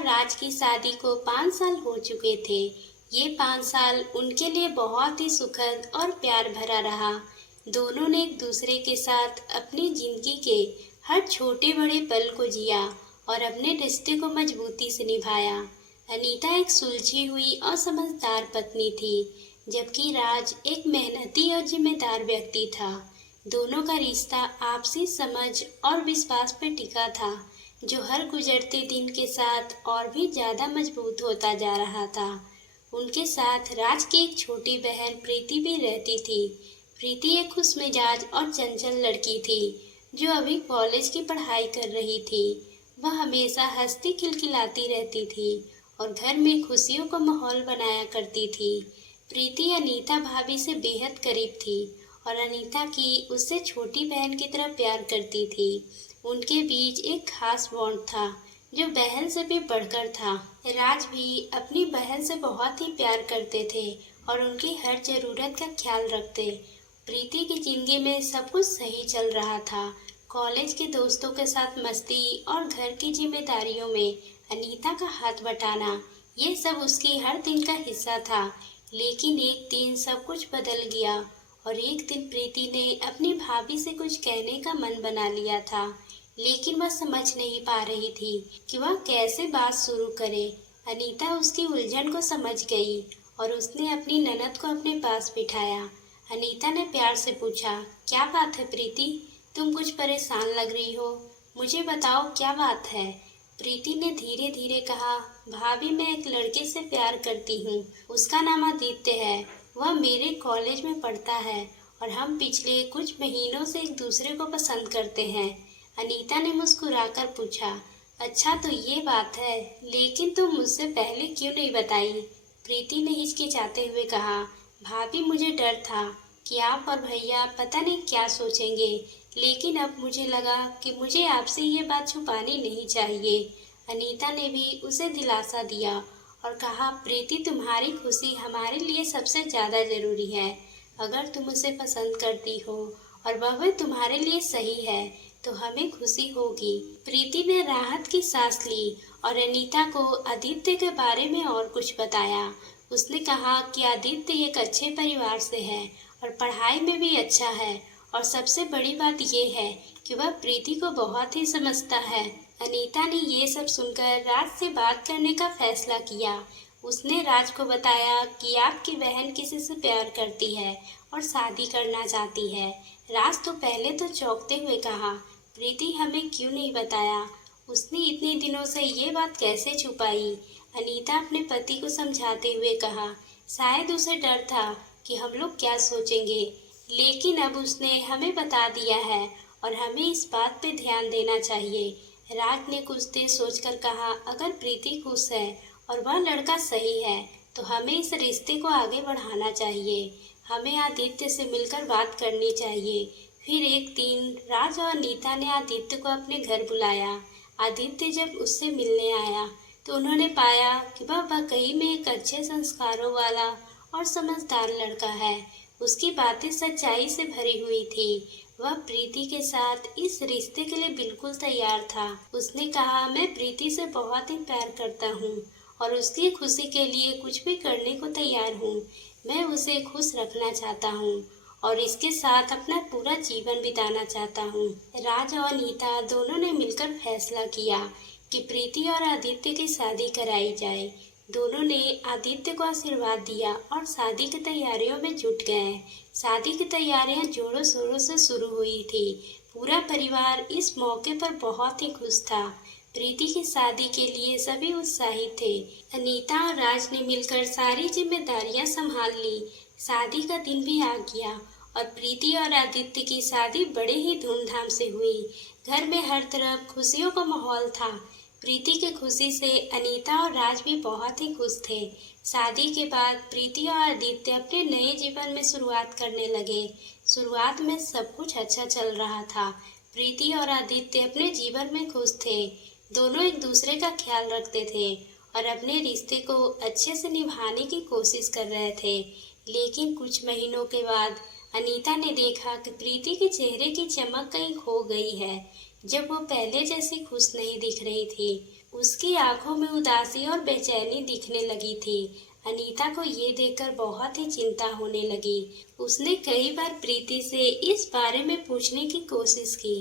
और राज की शादी को 5 साल हो चुके थे। ये 5 साल उनके लिए बहुत ही सुखद और प्यार भरा रहा। दोनों ने एक दूसरे के साथ अपनी जिंदगी के हर छोटे बड़े पल को जिया और अपने रिश्ते को मजबूती से निभाया। अनीता एक सुलझी हुई और समझदार पत्नी थी, जबकि राज एक मेहनती और जिम्मेदार व्यक्ति था। दोनों का रिश्ता आपसी समझ और विश्वास पर टिका था, जो हर गुजरते दिन के साथ और भी ज्यादा मजबूत होता जा रहा था। उनके साथ राज की एक छोटी बहन प्रीति भी रहती थी। प्रीति एक खुशमिजाज और चंचल लड़की थी, जो अभी कॉलेज की पढ़ाई कर रही थी। वह हमेशा हंसती खिलखिलाती रहती थी और घर में खुशियों का माहौल बनाया करती थी। प्रीति अनीता भाभी से बेहद करीब थी और अनीता की उससे छोटी बहन की तरह प्यार करती थी। उनके बीच एक खास बॉन्ड था, जो बहन से भी बढ़कर था। राज भी अपनी बहन से बहुत ही प्यार करते थे और उनकी हर जरूरत का ख्याल रखते। प्रीति की जिंदगी में सब कुछ सही चल रहा था। कॉलेज के दोस्तों के साथ मस्ती और घर की जिम्मेदारियों में अनीता का हाथ बटाना, ये सब उसकी हर दिन का हिस्सा था। लेकिन एक दिन सब कुछ बदल गया और एक दिन प्रीति ने अपनी भाभी से कुछ कहने का मन बना लिया था, लेकिन वह समझ नहीं पा रही थी कि वह कैसे बात शुरू करे। अनीता उसकी उलझन को समझ गई और उसने अपनी ननद को अपने पास बिठाया। अनीता ने प्यार से पूछा, क्या बात है प्रीति, तुम कुछ परेशान लग रही हो, मुझे बताओ क्या बात है। प्रीति ने धीरे धीरे कहा, भाभी मैं एक लड़के से प्यार करती हूँ, उसका नाम आदित्य है। वह मेरे कॉलेज में पढ़ता है और हम पिछले कुछ महीनों से एक दूसरे को पसंद करते हैं। अनीता ने मुस्कुराकर पूछा, अच्छा तो ये बात है, लेकिन तुम मुझसे पहले क्यों नहीं बताई। प्रीति ने हिचकिचाते हुए कहा, भाभी मुझे डर था कि आप और भैया पता नहीं क्या सोचेंगे, लेकिन अब मुझे लगा कि मुझे आपसे ये बात छुपानी नहीं चाहिए। अनीता ने भी उसे दिलासा दिया और कहा, प्रीति तुम्हारी खुशी हमारे लिए सबसे ज़्यादा ज़रूरी है। अगर तुम उसे पसंद करती हो और वह भी तुम्हारे लिए सही है तो हमें खुशी होगी। प्रीति ने राहत की सांस ली और अनीता को आदित्य के बारे में और कुछ बताया। उसने कहा कि आदित्य एक अच्छे परिवार से है और पढ़ाई में भी अच्छा है और सबसे बड़ी बात ये है कि वह प्रीति को बहुत ही समझता है। अनीता ने ये सब सुनकर राज से बात करने का फैसला किया। उसने राज को बताया कि आपकी बहन किसी से प्यार करती है और शादी करना चाहती है। राज तो पहले तो चौंकते हुए कहा, प्रीति हमें क्यों नहीं बताया, उसने इतने दिनों से ये बात कैसे छुपाई। अनीता अपने पति को समझाते हुए कहा, शायद उसे डर था कि हम लोग क्या सोचेंगे, लेकिन अब उसने हमें बता दिया है और हमें इस बात पे ध्यान देना चाहिए। राज ने कुछ देर सोचकर कहा, अगर प्रीति खुश है और वह लड़का सही है तो हमें इस रिश्ते को आगे बढ़ाना चाहिए। हमें आदित्य से मिलकर बात करनी चाहिए। फिर एक दिन राज और अनीता ने आदित्य को अपने घर बुलाया। आदित्य जब उससे मिलने आया तो उन्होंने पाया कि वह वाकई में एक अच्छे संस्कारों वाला और समझदार लड़का है। उसकी बातें सच्चाई से भरी हुई थी। वह प्रीति के साथ इस रिश्ते के लिए बिल्कुल तैयार था। उसने कहा, मैं प्रीति से बहुत ही प्यार करता हूँ और उसकी खुशी के लिए कुछ भी करने को तैयार हूँ। मैं उसे खुश रखना चाहता हूँ और इसके साथ अपना पूरा जीवन बिताना चाहता हूँ। राज और अनीता दोनों ने मिलकर फैसला किया कि प्रीति और आदित्य की शादी कराई जाए। दोनों ने आदित्य को आशीर्वाद दिया और शादी की तैयारियों में जुट गए। शादी की तैयारियां जोरों शोरों से शुरू हुई थी। पूरा परिवार इस मौके पर बहुत ही खुश था। प्रीति की शादी के लिए सभी उत्साहित थे। अनीता और राज ने मिलकर सारी जिम्मेदारियां संभाल ली। शादी का दिन भी आ गया और प्रीति और आदित्य की शादी बड़े ही धूमधाम से हुई। घर में हर तरफ खुशियों का माहौल था। प्रीति की खुशी से अनीता और राज भी बहुत ही खुश थे। शादी के बाद प्रीति और आदित्य अपने नए जीवन में शुरुआत करने लगे। शुरुआत में सब कुछ अच्छा चल रहा था। प्रीति और आदित्य अपने जीवन में खुश थे। दोनों एक दूसरे का ख्याल रखते थे और अपने रिश्ते को अच्छे से निभाने की कोशिश कर रहे थे। लेकिन कुछ महीनों के बाद अनीता ने देखा कि प्रीति के चेहरे की चमक कहीं खो गई है। जब वो पहले जैसी खुश नहीं दिख रही थी। उसकी आंखों में उदासी और बेचैनी दिखने लगी थी। अनीता को ये देखकर बहुत ही चिंता होने लगी। उसने कई बार प्रीति से इस बारे में पूछने की कोशिश की,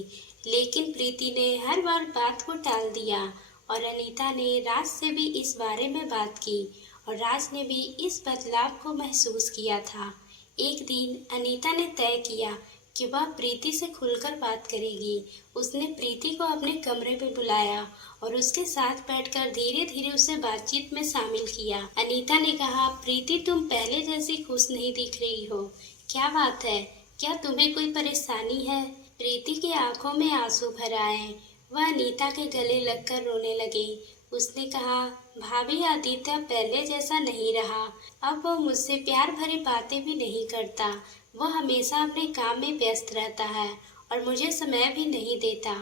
लेकिन प्रीति ने हर बार बात को टाल दिया और अनीता ने राज से भी इस बारे में बात की और राज ने भी इस बदलाव को महसूस किया था। एक दिन अनीता ने तय किया कि वह प्रीति से खुलकर बात करेगी। उसने प्रीति को अपने कमरे में बुलाया और उसके साथ बैठकर धीरे धीरे उसे बातचीत में शामिल किया। अनीता ने कहा, प्रीति तुम पहले जैसी खुश नहीं दिख रही हो, क्या बात है? क्या तुम्हें कोई परेशानी है? प्रीति की आंखों में आंसू भर आए। वह अनीता के गले लगकर रोने लगी। उसने कहा, भाभी आदित्य पहले जैसा नहीं रहा। अब वो मुझसे प्यार भरी बातें भी नहीं करता। वो हमेशा अपने काम में व्यस्त रहता है और मुझे समय भी नहीं देता।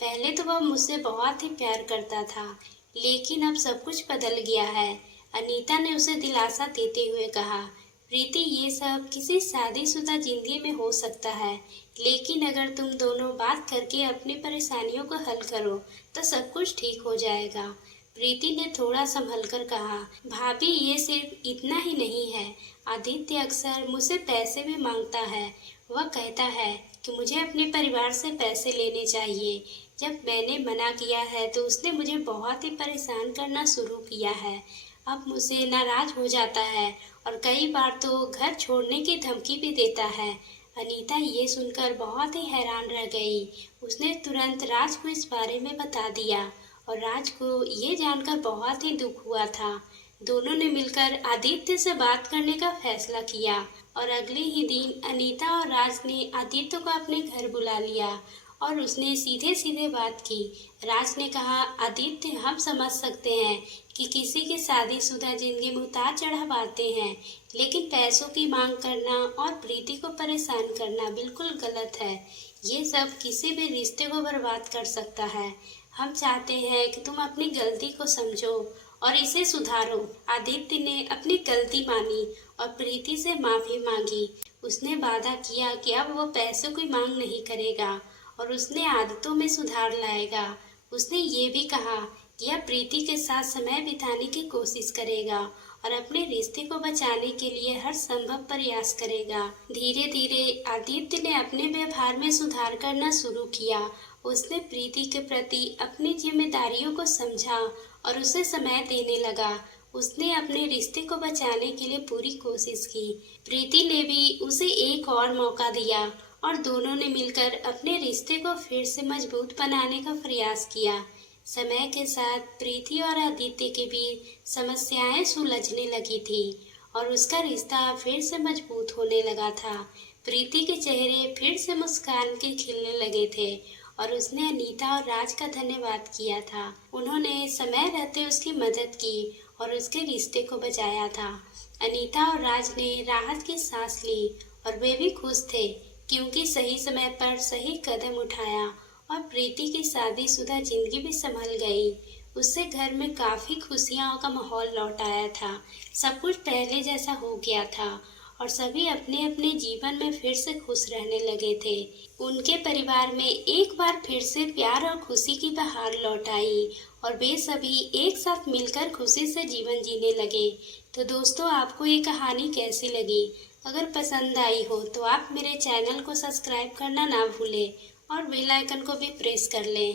पहले तो वह मुझसे बहुत ही प्यार करता था, लेकिन अब सब कुछ बदल गया है। अनीता ने उसे दिलासा देते हुए कहा, प्रीति ये सब किसी शादीशुदा जिंदगी में हो सकता है, लेकिन अगर तुम दोनों बात करके अपनी परेशानियों को हल करो तो सब कुछ ठीक हो जाएगा। प्रीति ने थोड़ा संभल कर कहा, भाभी ये सिर्फ इतना ही नहीं है। आदित्य अक्सर मुझसे पैसे भी मांगता है। वह कहता है कि मुझे अपने परिवार से पैसे लेने चाहिए। जब मैंने मना किया है तो उसने मुझे बहुत ही परेशान करना शुरू किया है। अब मुझसे नाराज हो जाता है और कई बार तो घर छोड़ने की धमकी भी देता है। अनीता ये सुनकर बहुत ही हैरान रह गई। उसने तुरंत राज को इस बारे में बता दिया और राज को ये जानकर बहुत ही दुख हुआ था। दोनों ने मिलकर आदित्य से बात करने का फैसला किया और अगले ही दिन अनीता और राज ने आदित्य को अपने घर बुला लिया और उसने सीधे सीधे बात की। राज ने कहा, आदित्य हम समझ सकते हैं कि किसी की शादीशुदा जिंदगी में उतार चढ़ाव आते हैं, लेकिन पैसों की मांग करना और प्रीति को परेशान करना बिल्कुल गलत है। ये सब किसी भी रिश्ते को बर्बाद कर सकता है। हम चाहते हैं कि तुम अपनी गलती को समझो और इसे सुधारो। आदित्य ने अपनी गलती मानी और प्रीति से माफी मांगी। उसने वादा किया कि अब वो पैसों की मांग नहीं करेगा और उसने आदतों में सुधार लाएगा। उसने ये भी कहा कि यह प्रीति के साथ समय बिताने की कोशिश करेगा और अपने रिश्ते को बचाने के लिए हर संभव प्रयास करेगा। धीरे धीरे आदित्य ने अपने व्यवहार में सुधार करना शुरू किया। उसने प्रीति के प्रति अपनी जिम्मेदारियों को समझा और उसे समय देने लगा। उसने अपने रिश्ते को बचाने के लिए पूरी कोशिश की। प्रीति ने भी उसे एक और मौका दिया और दोनों ने मिलकर अपने रिश्ते को फिर से मजबूत बनाने का प्रयास किया। समय के साथ प्रीति और आदित्य के बीच समस्याएं सुलझने लगी थी और उसका रिश्ता फिर से मजबूत होने लगा था। प्रीति के चेहरे फिर से मुस्कान के खिलने लगे थे और उसने अनीता और राज का धन्यवाद किया था। उन्होंने समय रहते उसकी मदद की और उसके रिश्ते को बचाया था। अनीता और राज ने राहत की सांस ली और वे भी खुश थे, क्योंकि सही समय पर सही कदम उठाया और प्रीति की शादीशुदा जिंदगी भी संभल गई। उससे घर में काफी खुशियों का माहौल लौट आया था। सब कुछ पहले जैसा हो गया था और सभी अपने अपने जीवन में फिर से खुश रहने लगे थे। उनके परिवार में एक बार फिर से प्यार और खुशी की बहार लौट आई और वे सभी एक साथ मिलकर खुशी से जीवन जीने लगे। तो दोस्तों, आपको ये कहानी कैसी लगी? अगर पसंद आई हो तो आप मेरे चैनल को सब्सक्राइब करना ना भूलें और बेल आइकन को भी प्रेस कर लें।